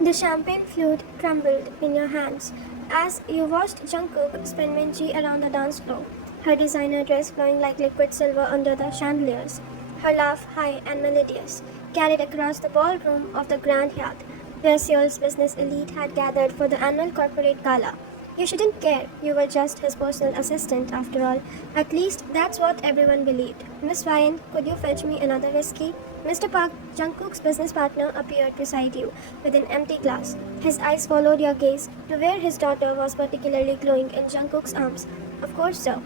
The champagne flute trembled in your hands as you watched Jungkook spin Minji around the dance floor, her designer dress flowing like liquid silver under the chandeliers, her laugh high and melodious, carried across the ballroom of the Grand Hyatt, where Seoul's business elite had gathered for the annual corporate gala. You shouldn't care, you were just his personal assistant after all. At least that's what everyone believed. Miss Ryan, could you fetch me another whiskey? Mr. Park, Jungkook's business partner, appeared beside you with an empty glass. His eyes followed your gaze to where his daughter was particularly glowing in Jungkook's arms. Of course, sir.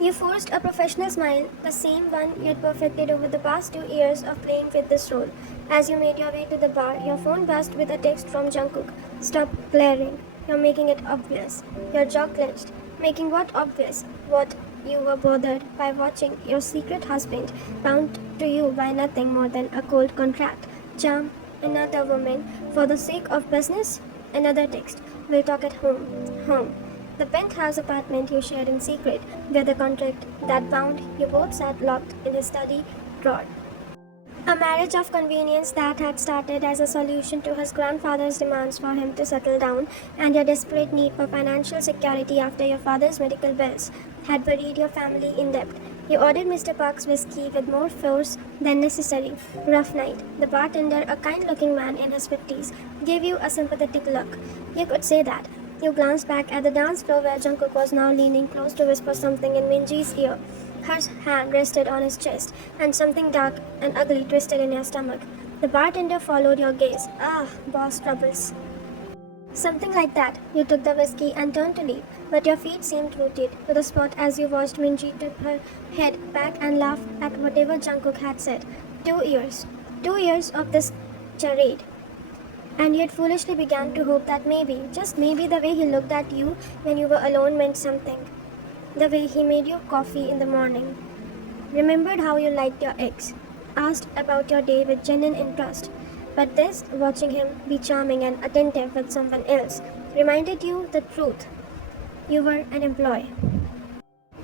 You forced a professional smile, the same one you had perfected over the past 2 years of playing with this role. As you made your way to the bar, your phone buzzed with a text from Jungkook. Stop glaring. You're making it obvious. Your jaw clenched. Making what obvious? What you were bothered by watching your secret husband bound to you by nothing more than a cold contract. Charm another woman for the sake of business? Another text. We'll talk at home. Home. The penthouse apartment you shared in secret, where the contract that bound you both sat locked in his study drawer. A marriage of convenience that had started as a solution to his grandfather's demands for him to settle down, and your desperate need for financial security after your father's medical bills had buried your family in debt. You ordered Mr. Park's whiskey with more force than necessary. Rough night. The bartender, a kind-looking man in his 50s, gave you a sympathetic look. You could say that. You glanced back at the dance floor where Jungkook was now leaning close to whisper something in Minji's ear. Her hand rested on his chest, and something dark and ugly twisted in your stomach. The bartender followed your gaze. Ah, boss troubles. Something like that. You took the whiskey and turned to leave, but your feet seemed rooted to the spot as you watched Minji tip her head back and laugh at whatever Jungkook had said. 2 years. 2 years of this charade. And yet foolishly began to hope that maybe, just maybe, the way he looked at you when you were alone meant something. The way he made you coffee in the morning, remembered how you liked your eggs, asked about your day with genuine interest. But this, watching him be charming and attentive with someone else, reminded you the truth. You were an employee.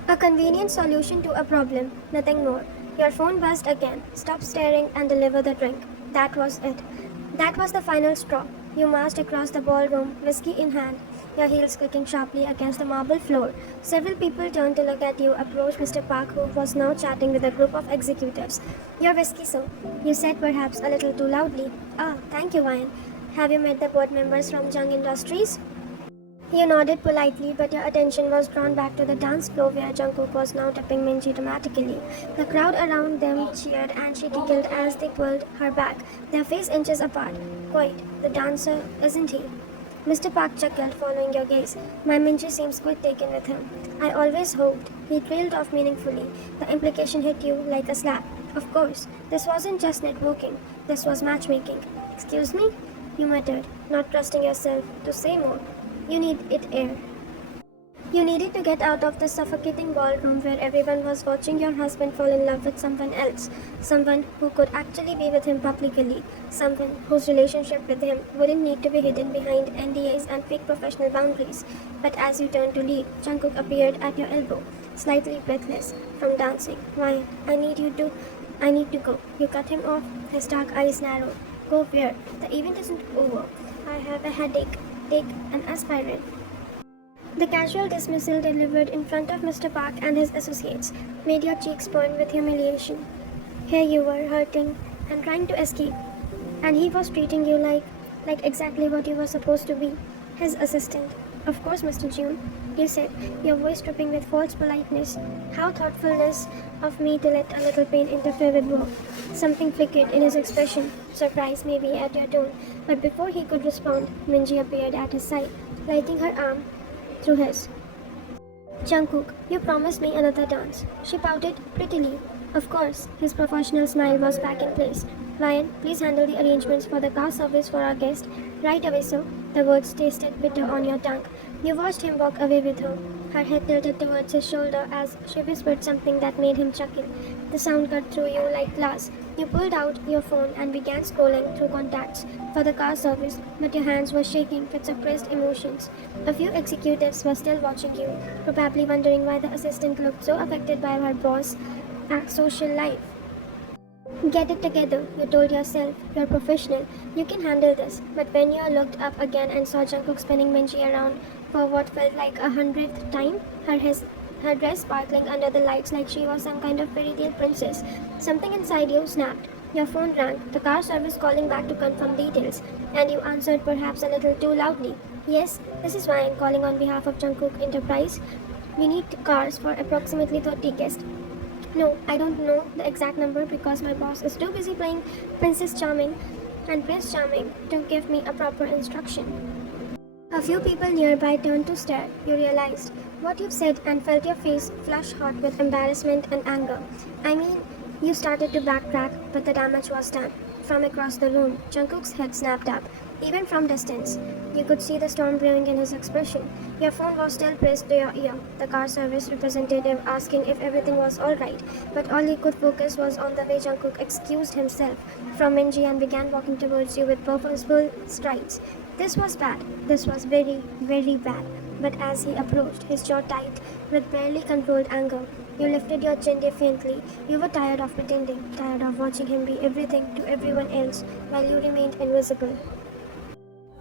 A convenient solution to a problem, nothing more. Your phone buzzed again. Stop staring and deliver the drink. That was it. That was the final straw. You marched across the ballroom, whiskey in hand, your heels clicking sharply against the marble floor. Several people turned to look at you, approached Mr. Park, who was now chatting with a group of executives. Your whiskey, sir, you said perhaps a little too loudly. Ah, thank you, Ryan. Have you met the board members from Jung Industries? You nodded politely, but your attention was drawn back to the dance floor where Jungkook was now tipping Minji dramatically. The crowd around them cheered and she giggled as they pulled her back, their face inches apart. Quite, the dancer, isn't he? Mr. Park chuckled, following your gaze. My Minji seems quite taken with him. I always hoped. He trailed off meaningfully. The implication hit you like a slap. Of course, this wasn't just networking. This was matchmaking. Excuse me? You muttered, not trusting yourself to say more. You need it air. You needed to get out of the suffocating ballroom where everyone was watching your husband fall in love with someone else, someone who could actually be with him publicly, someone whose relationship with him wouldn't need to be hidden behind NDAs and fake professional boundaries. But as you turned to leave, Jungkook appeared at your elbow, slightly breathless from dancing. Ryan, I need to go. You cut him off, his dark eyes narrowed. Go where? The event isn't over. I have a headache. Take an aspirin. The casual dismissal delivered in front of Mr. Park and his associates made your cheeks burn with humiliation. Here you were, hurting and trying to escape, and he was treating you like exactly what you were supposed to be, his assistant. Of course, Mr. June, you said, your voice dripping with false politeness. How thoughtfulness of me to let a little pain interfere with work. Something flickered in his expression, surprise maybe at your tone, but before he could respond, Minji appeared at his side, sliding her arm through his. Jungkook, you promised me another dance. She pouted prettily. Of course, his professional smile was back in place. Ryan, please handle the arrangements for the car service for our guest. Right away, sir. The words tasted bitter on your tongue. You watched him walk away with her, her head tilted towards his shoulder as she whispered something that made him chuckle. The sound cut through you like glass. You pulled out your phone and began scrolling through contacts for the car service, but your hands were shaking with suppressed emotions. A few executives were still watching you, probably wondering why the assistant looked so affected by her boss' social life. Get it together, you told yourself. You're professional. You can handle this. But when you looked up again and saw Jungkook spinning Minji around for what felt like 100th time, her dress sparkling under the lights like she was some kind of fairy tale princess, something inside you snapped. Your phone rang, the car service calling back to confirm details, and you answered perhaps a little too loudly. Yes, this is why I'm calling on behalf of Jungkook Enterprise. We need cars for approximately 30 guests. No, I don't know the exact number because my boss is too busy playing Princess Charming and Prince Charming to give me a proper instruction. A few people nearby turned to stare. You realized what you've said and felt your face flush hot with embarrassment and anger. I mean, you started to backtrack, but the damage was done. From across the room, Jungkook's head snapped up. Even from distance, you could see the storm brewing in his expression. Your phone was still pressed to your ear, the car service representative asking if everything was alright, but all he could focus was on the way Jungkook excused himself from Minji and began walking towards you with purposeful strides. This was bad. This was very, very bad. But as he approached, his jaw tight with barely controlled anger. You lifted your chin defiantly. You were tired of pretending, tired of watching him be everything to everyone else while you remained invisible.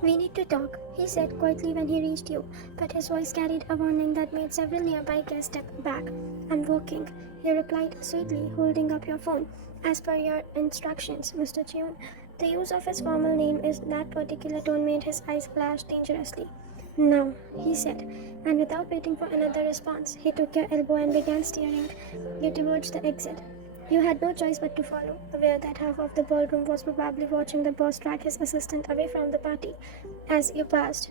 We need to talk, he said quietly when he reached you, but his voice carried a warning that made several nearby guests step back. I'm working, you replied sweetly, holding up your phone. As per your instructions, Mr. Chun. The use of his formal name is that particular tone made his eyes flash dangerously. Now, he said, and without waiting for another response, he took your elbow and began steering you towards the exit. You had no choice but to follow, aware that half of the ballroom was probably watching the boss drag his assistant away from the party. As you passed,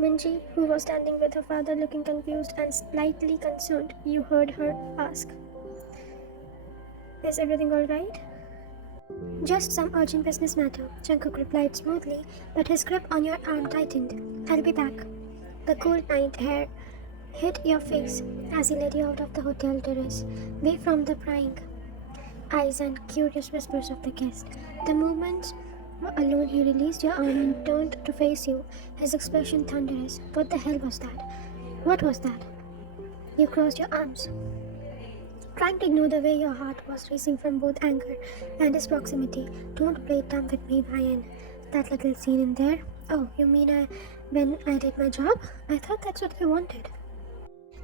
Minji, who was standing with her father looking confused and slightly concerned, you heard her ask, Is everything alright? Just some urgent business matter, Jungkook replied smoothly, but his grip on your arm tightened. I'll be back. The cool night air hit your face as he led you out of the hotel terrace, away from the prying eyes and curious whispers of the guest. The moment alone he released your arm and turned to face you, his expression thunderous. What the hell was that? What was that? You crossed your arms, trying to ignore the way your heart was racing from both anger and his proximity. Don't play dumb with me, Ryan. That little scene in there? Oh, you mean when I did my job? I thought that's what you wanted.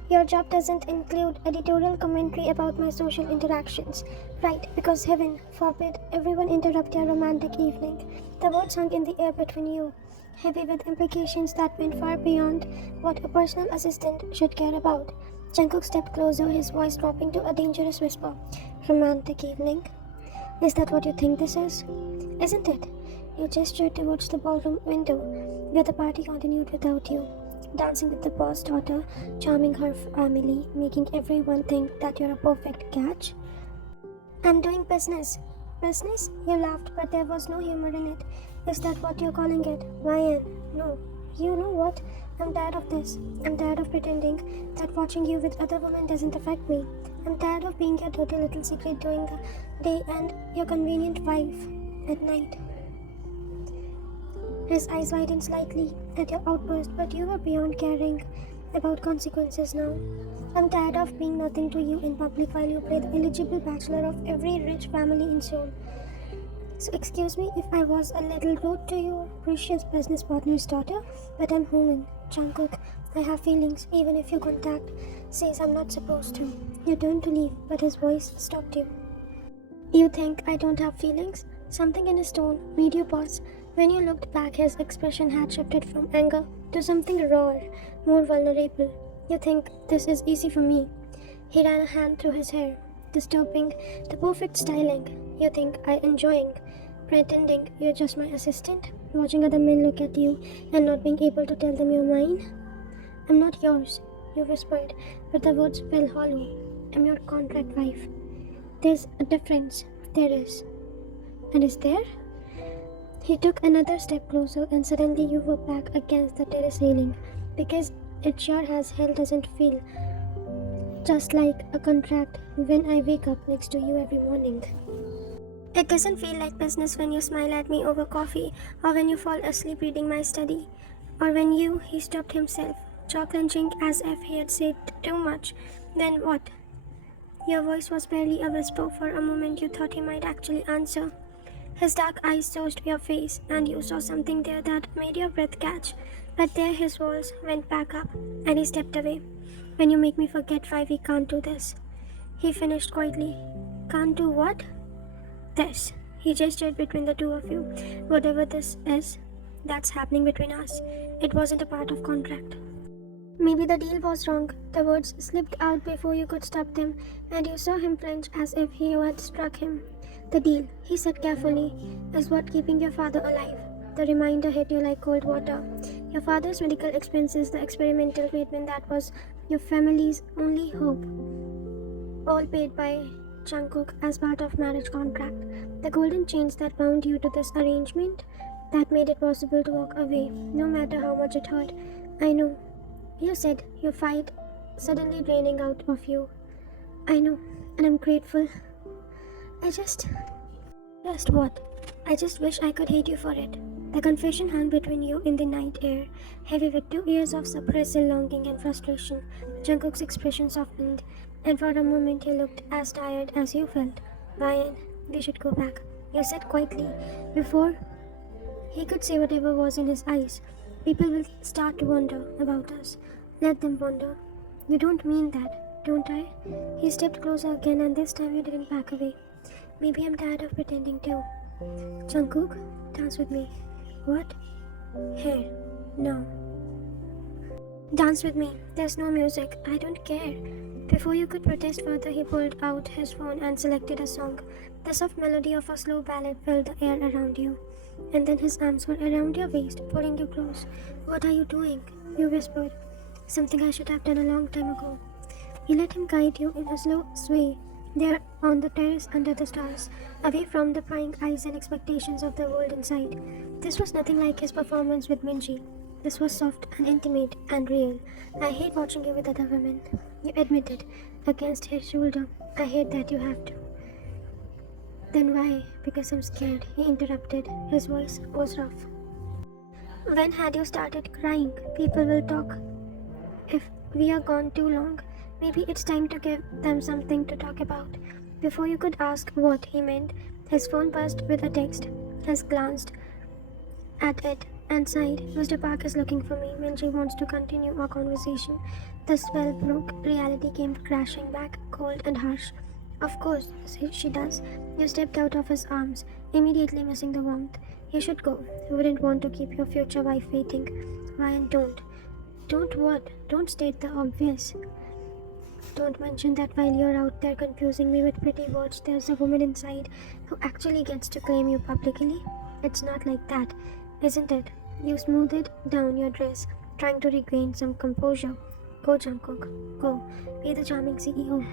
Your job doesn't include editorial commentary about my social interactions. Right, because heaven forbid everyone interrupt your romantic evening. The words hung in the air between you, heavy with implications that went far beyond what a personal assistant should care about. Jungkook stepped closer, his voice dropping to a dangerous whisper. Romantic evening? Is that what you think this is? Isn't it? You gestured towards the ballroom window, where the party continued without you. Dancing with the boss daughter, charming her family, making everyone think that you're a perfect catch. I'm doing business. Business? You laughed, but there was no humor in it. Is that what you're calling it? Ryan? No. You know what? I'm tired of this. I'm tired of pretending that watching you with other women doesn't affect me. I'm tired of being your dirty little secret during the day and your convenient wife at night. His eyes widened slightly at your outburst, but you were beyond caring about consequences now. I'm tired of being nothing to you in public while you play the eligible bachelor of every rich family in Seoul. So excuse me if I was a little rude to your precious business partner's daughter, but I'm human. Jungkook, I have feelings even if your contact says I'm not supposed to. You turned to leave, but his voice stopped you. You think I don't have feelings? Something in his tone made you pause. When you looked back, his expression had shifted from anger to something rawer, more vulnerable. You think this is easy for me. He ran a hand through his hair, disturbing the perfect styling. You think I enjoying, pretending you're just my assistant, watching other men look at you and not being able to tell them you're mine. I'm not yours, you whispered, but the words fell hollow. I'm your contract wife. There's a difference. There is. And is there? He took another step closer and suddenly you were back against the terrace railing because it sure as hell doesn't feel just like a contract when I wake up next to you every morning. It doesn't feel like business when you smile at me over coffee or when you fall asleep reading my study or when he stopped himself, jaw clenching as if he had said too much. Then what? Your voice was barely a whisper. For a moment you thought he might actually answer. His dark eyes searched your face, and you saw something there that made your breath catch. But there his walls went back up, and he stepped away. When you make me forget five, we can't do this. He finished quietly. Can't do what? This. He gestured between the two of you. Whatever this is, that's happening between us. It wasn't a part of contract. Maybe the deal was wrong. The words slipped out before you could stop them, and you saw him flinch as if you had struck him. The deal, he said carefully, is what keeping your father alive. The reminder hit you like cold water. Your father's medical expenses, the experimental treatment that was your family's only hope, all paid by Jungkook as part of marriage contract. The golden chains that bound you to this arrangement, that made it possible to walk away, no matter how much it hurt. I know. You said, your fight suddenly draining out of you. I know, and I'm grateful. Just what? I just wish I could hate you for it. The confession hung between you in the night air, heavy with 2 years of suppressed longing and frustration. Jungkook's expression softened, and for a moment he looked as tired as you felt. Ryan, we should go back, you said quietly, before he could say whatever was in his eyes. People will start to wonder about us. Let them wonder. You don't mean that, don't I? He stepped closer again, and this time you didn't back away. Maybe I'm tired of pretending too. Jungkook, dance with me. What? Here. No. Dance with me. There's no music. I don't care. Before you could protest further, he pulled out his phone and selected a song. The soft melody of a slow ballad filled the air around you. And then his arms were around your waist, pulling you close. What are you doing? You whispered. Something I should have done a long time ago. You let him guide you in a slow sway, there on the terrace under the stars, away from the prying eyes and expectations of the world inside. This was nothing like his performance with Minji. This was soft and intimate and real. I hate watching you with other women. You admitted, against his shoulder. I hate that you have to. Then why? Because I'm scared, he interrupted. His voice was rough. When had you started crying? People will talk. If we are gone too long, maybe it's time to give them something to talk about. Before you could ask what he meant, his phone buzzed with a text. He glanced at it and sighed. Mr. Park is looking for me. Minji wants to continue our conversation. The spell broke. Reality came crashing back, cold and harsh. Of course, she does. You stepped out of his arms, immediately missing the warmth. You should go. You wouldn't want to keep your future wife waiting. Ryan, don't. Don't what? Don't state the obvious. Don't mention that while you're out there confusing me with pretty words, there's a woman inside who actually gets to claim you publicly. It's not like that, isn't it? You smoothed down your dress, trying to regain some composure. Go, Jungkook. Go. Be the charming CEO.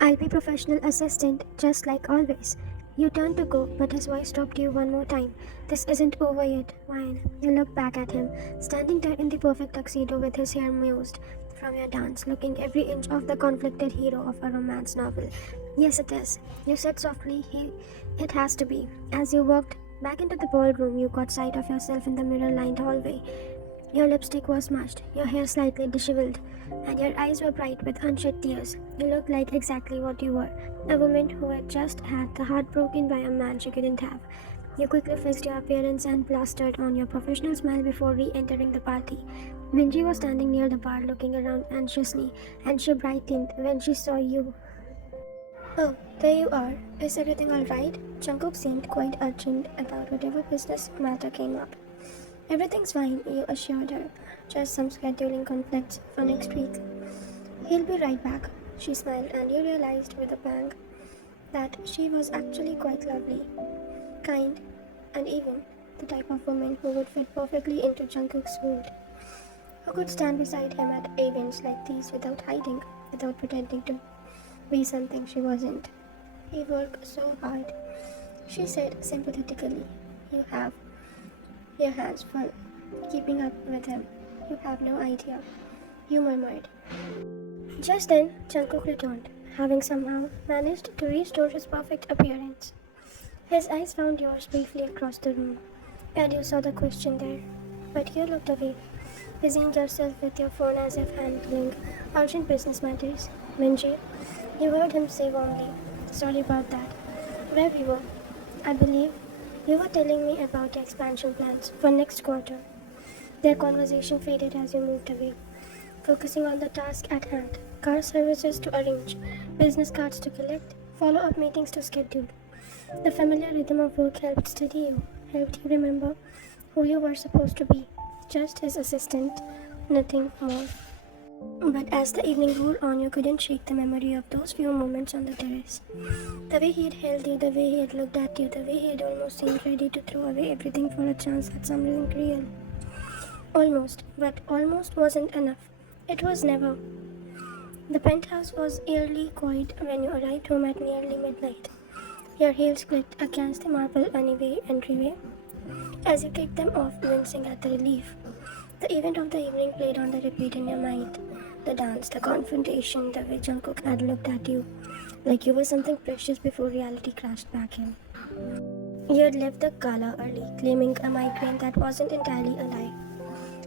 I'll be professional assistant, just like always. You turned to go, but his voice stopped you one more time. This isn't over yet, Ryan. You looked back at him, standing there in the perfect tuxedo with his hair mused from your dance, looking every inch of the conflicted hero of a romance novel. Yes, it is, you said softly. It has to be. As you walked back into the ballroom, you caught sight of yourself in the mirror-lined hallway. Your lipstick was smudged, your hair slightly disheveled, and your eyes were bright with unshed tears. You looked like exactly what you were, a woman who had just had the heart broken by a man she couldn't have. You quickly fixed your appearance and plastered on your professional smile before re-entering the party. Minji was standing near the bar looking around anxiously, and she brightened when she saw you. Oh, there you are. Is everything alright? Jungkook seemed quite urgent about whatever business matter came up. Everything's fine, you assured her. Just some scheduling conflicts for next week. He'll be right back. She smiled, and you realized with a pang that she was actually quite lovely, kind, and even the type of woman who would fit perfectly into Jungkook's mood. Who could stand beside him at events like these without hiding, without pretending to be something she wasn't. He worked so hard, she said sympathetically. You have your hands full, keeping up with him. You have no idea, you murmured. Just then, Jungkook returned, having somehow managed to restore his perfect appearance. His eyes found yours briefly across the room, and you saw the question there. But you looked away, busying yourself with your phone as if handling urgent business matters. Minji, you heard him say warmly, "Sorry about that." Where we were, I believe, you were telling me about your expansion plans for next quarter. Their conversation faded as you moved away, focusing on the task at hand: car services to arrange, business cards to collect, follow up meetings to schedule. The familiar rhythm of work helped steady you, helped you remember who you were supposed to be, just his assistant, nothing more. But as the evening wore on, you couldn't shake the memory of those few moments on the terrace. The way he had held you, the way he had looked at you, the way he had almost seemed ready to throw away everything for a chance at something real. Almost, but almost wasn't enough. It was never. The penthouse was eerily quiet when you arrived home at nearly midnight. Your heels clicked against the marble entryway as you kicked them off, wincing at the relief. The event of the evening played on the repeat in your mind. The dance, the confrontation, the way Jungkook had looked at you like you were something precious before reality crashed back in. You had left the gala early, claiming a migraine that wasn't entirely a lie.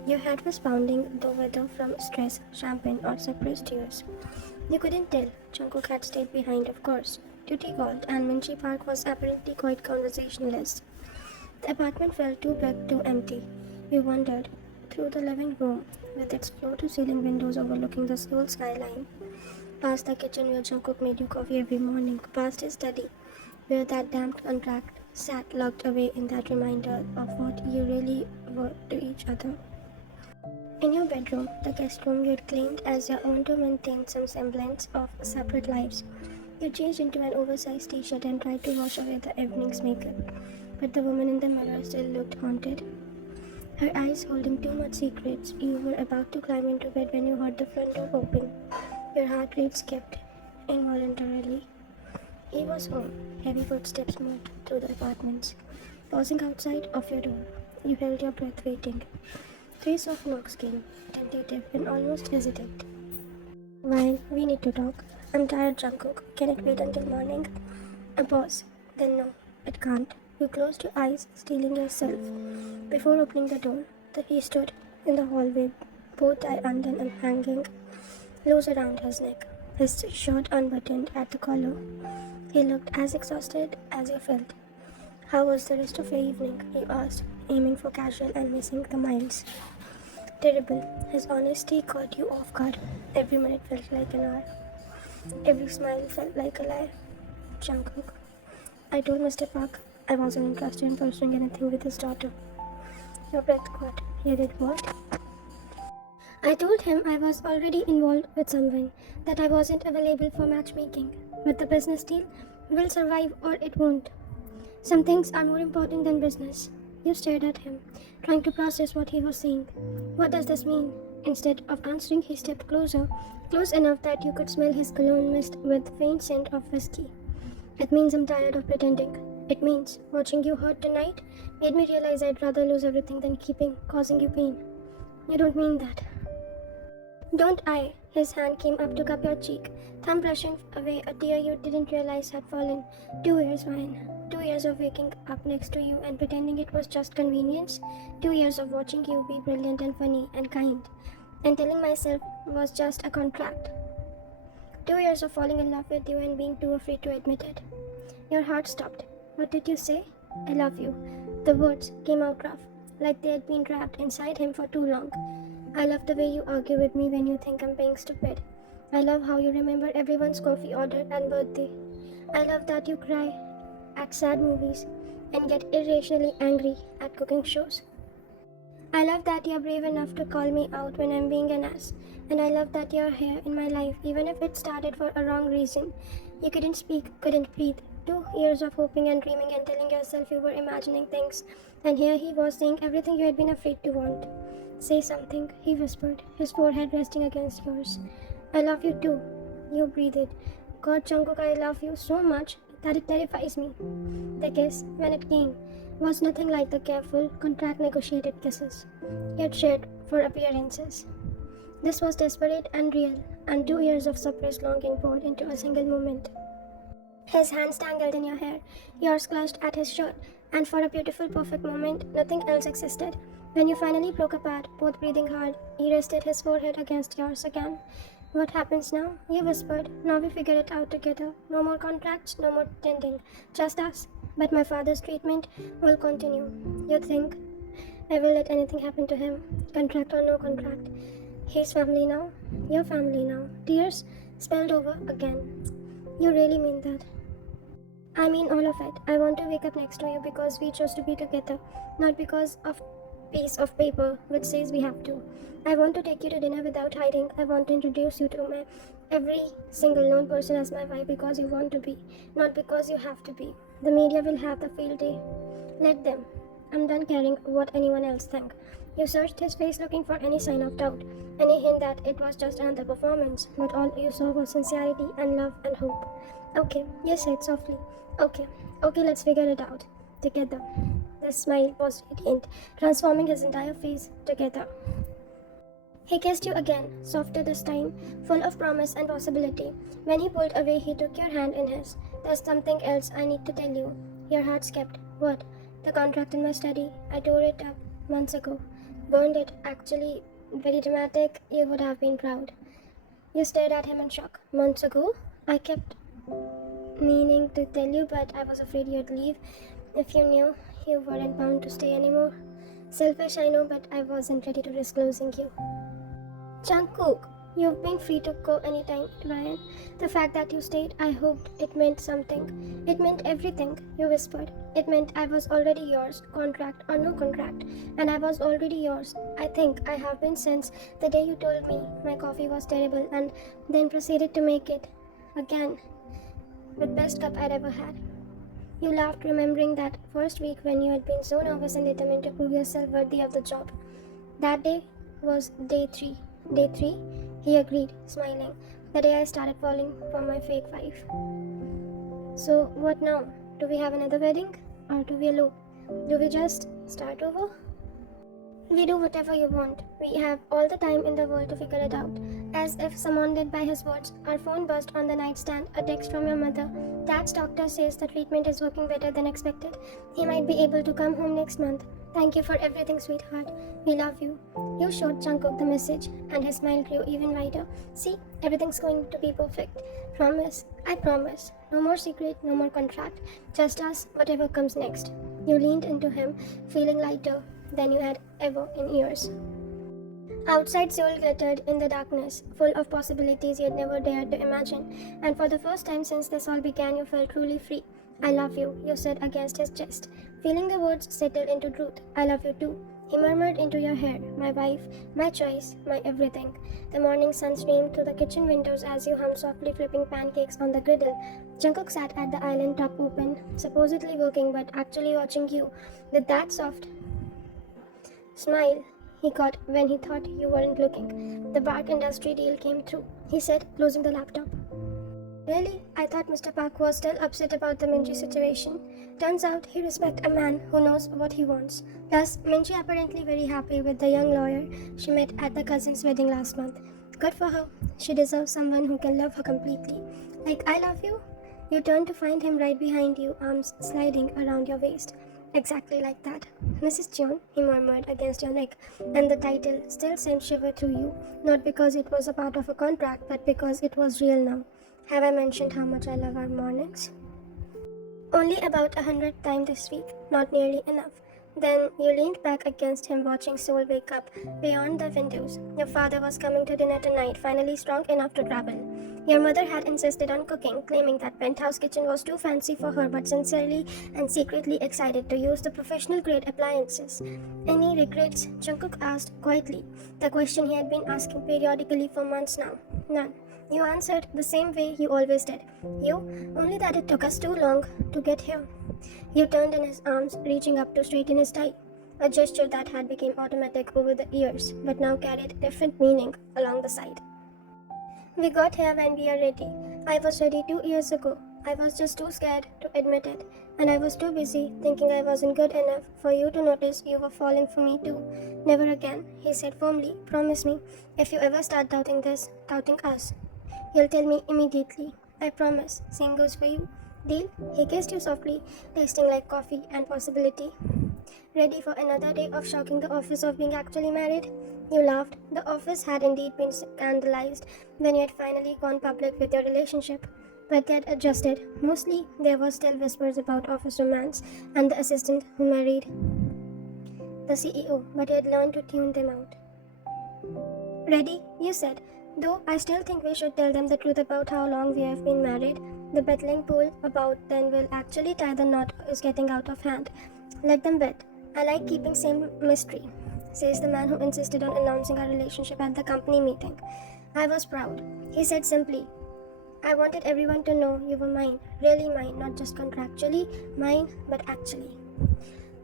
Your head was pounding, though whether from stress, champagne, or suppressed tears. You couldn't tell. Jungkook had stayed behind, of course. Duty called, and Minchi Park was apparently quite conversationless. The apartment felt too big, too empty. You wandered through the living room, with its floor-to-ceiling windows overlooking the Seoul skyline, past the kitchen where Jungkook made you coffee every morning, past his study, where that damned contract sat locked away in that reminder of what you really were to each other. In your bedroom, the guest room you had claimed as your own to maintain some semblance of separate lives, you changed into an oversized t-shirt and tried to wash away the evening's makeup, but the woman in the mirror still looked haunted. Her eyes holding too much secrets. You were about to climb into bed when you heard the front door open. Your heart rate skipped involuntarily. He was home. Heavy footsteps moved through the apartments. Pausing outside of your door, you held your breath waiting. Three soft knocks came, tentative and almost hesitant. "Why, we need to talk. I'm tired, Jungkook. Can it wait until morning?" A pause. Then no, it can't. You closed your eyes, steeling yourself. Before opening the door, he stood in the hallway, both eye undone and hanging loose around his neck, his shirt unbuttoned at the collar. He looked as exhausted as you felt. "How was the rest of your evening?" you asked, aiming for casual and missing the miles. "Terrible." His honesty caught you off guard. Every minute felt like an hour. Every smile felt like a lie. "Jungkook, I told Mr. Park I wasn't interested in pursuing anything with his daughter." Your breath caught. "You did what?" "I told him I was already involved with someone, that I wasn't available for matchmaking. But the business deal will survive or it won't. Some things are more important than business." You stared at him, trying to process what he was saying. "What does this mean?" Instead of answering, he stepped closer, close enough that you could smell his cologne mixed with faint scent of whiskey. "It means I'm tired of pretending. It means watching you hurt tonight made me realize I'd rather lose everything than causing you pain." "You don't mean that." "Don't I?" His hand came up to cup your cheek, thumb brushing away a tear you didn't realize had fallen. 2 years, Ryan. 2 years of waking up next to you and pretending it was just convenience. 2 years of watching you be brilliant and funny and kind, and telling myself it was just a contract. 2 years of falling in love with you and being too afraid to admit it. Your heart stopped. What did you say? "I love you." The words came out rough, like they had been trapped inside him for too long. "I love the way you argue with me when you think I'm being stupid. I love how you remember everyone's coffee order and birthday. I love that you cry at sad movies and get irrationally angry at cooking shows. I love that you're brave enough to call me out when I'm being an ass. And I love that you're here in my life, even if it started for a wrong reason." You couldn't speak, couldn't breathe. 2 years of hoping and dreaming and telling yourself you were imagining things. And here he was saying everything you had been afraid to want. "Say something," he whispered, his forehead resting against yours. "I love you too." You breathed. "God, Jungkook, I love you so much that it terrifies me." The kiss, when it came, was nothing like the careful, contract-negotiated kisses he had shared for appearances. This was desperate and real, and 2 years of suppressed longing poured into a single moment. His hands tangled in your hair, yours clutched at his shirt, and for a beautiful, perfect moment, nothing else existed. When you finally broke apart, both breathing hard, he rested his forehead against yours again, What happens now? You whispered. Now we figure it out together. No more contracts, no more pretending. Just us. But my father's treatment will continue. You think I will let anything happen to him? Contract or no contract? His family now. Your family now. Tears spilled over again. You really mean that? I mean all of it. I want to wake up next to you because we chose to be together, not because of piece of paper which says we have to. I want to take you to dinner without hiding. I want to introduce you to my every single known person as my wife because you want to be, not because you have to be. The media will have the field day. Let them. I'm done caring what anyone else think. You searched his face looking for any sign of doubt, any hint that it was just another performance, but all you saw was sincerity and love and hope. Okay, you said softly. Okay, okay, let's figure it out. Together. The smile was radiant, transforming his entire face together. He kissed you again, softer this time, full of promise and possibility. When he pulled away, he took your hand in his. There's something else I need to tell you. Your heart skipped. What? The contract in my study. I tore it up months ago. Burned it. Actually, very dramatic. You would have been proud. You stared at him in shock. Months ago? I kept meaning to tell you, but I was afraid you'd leave. If you knew, you weren't bound to stay anymore. Selfish, I know, but I wasn't ready to risk losing you. Jungkook, you've been free to go anytime, Ryan. The fact that you stayed, I hoped it meant something. It meant everything, you whispered. It meant I was already yours, contract or no contract. And I was already yours. I think I have been since the day you told me my coffee was terrible and then proceeded to make it again with best cup I'd ever had. You laughed, remembering that first week when you had been so nervous and determined to prove yourself worthy of the job. That day was day 3. Day 3? He agreed, smiling. The day I started falling for my fake wife. So, what now? Do we have another wedding? Or do we elope? Do we just start over? We do whatever you want. We have all the time in the world to figure it out. As if someone did by his words, our phone buzzed on the nightstand, a text from your mother. Dad's doctor says the treatment is working better than expected. He might be able to come home next month. Thank you for everything, sweetheart. We love you. You showed Jungkook the message, and his smile grew even wider. See, everything's going to be perfect. Promise. I promise. No more secret, no more contract. Just us, whatever comes next. You leaned into him, feeling lighter than you had ever in years. Outside Seoul glittered in the darkness, full of possibilities you had never dared to imagine, and for the first time since this all began, you felt truly free. I love you, you said against his chest, feeling the words settle into truth. I love you too. He murmured into your hair, my wife, my choice, my everything. The morning sun streamed through the kitchen windows as you hummed softly flipping pancakes on the griddle. Jungkook sat at the island top open, supposedly working but actually watching you, with that soft smile he got when he thought you weren't looking. The bark industry deal came through, he said, closing the laptop. Really? I thought Mr. Park was still upset about the Minji situation. Turns out he respects a man who knows what he wants. Plus, Minji apparently very happy with the young lawyer she met at the cousin's wedding last month. Good for her. She deserves someone who can love her completely. Like I love you? You turn to find him right behind you, arms sliding around your waist. Exactly like that. Mrs. Cheon, he murmured against your neck, and the title still sent shiver through you, not because it was a part of a contract, but because it was real now. Have I mentioned how much I love our mornings? Only about 100 times this week, not nearly enough. Then you leaned back against him, watching Seoul wake up beyond the windows. Your father was coming to dinner tonight, finally strong enough to travel. Your mother had insisted on cooking, claiming that penthouse kitchen was too fancy for her, but sincerely and secretly excited to use the professional-grade appliances. Any regrets? Jungkook asked quietly, the question he had been asking periodically for months now. None. You answered the same way you always did. You? Only that it took us too long to get here. You turned in his arms, reaching up to straighten his tie, a gesture that had become automatic over the years, but now carried different meaning along the side. We got here when we are ready. I was ready 2 years ago. I was just too scared to admit it, and I was too busy thinking I wasn't good enough for you to notice you were falling for me too. Never again, he said firmly. Promise me, if you ever start doubting this, doubting us, you'll tell me immediately. I promise. Same goes for you. Deal? He kissed you softly, tasting like coffee and possibility. Ready for another day of shocking the office of being actually married? You laughed. The office had indeed been scandalized when you had finally gone public with your relationship. But they had adjusted. Mostly, there were still whispers about office romance and the assistant who married the CEO, but you had learned to tune them out. Ready? You said. Though I still think we should tell them the truth about how long we have been married. The betting pool about then will actually tie the knot is getting out of hand. Let them bet. I like keeping same mystery, says the man who insisted on announcing our relationship at the company meeting. I was proud. He said simply, I wanted everyone to know you were mine, really mine, not just contractually mine, but actually.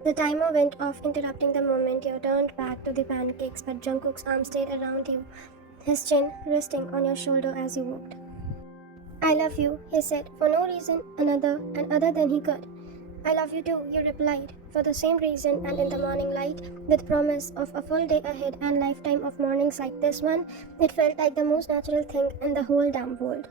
The timer went off, interrupting the moment you turned back to the pancakes, but Jungkook's arm stayed around you, his chin resting on your shoulder as you walked. I love you, he said, for no reason other than he could. I love you too, you replied, for the same reason and in the morning light, with promise of a full day ahead and lifetime of mornings like this one, it felt like the most natural thing in the whole damn world.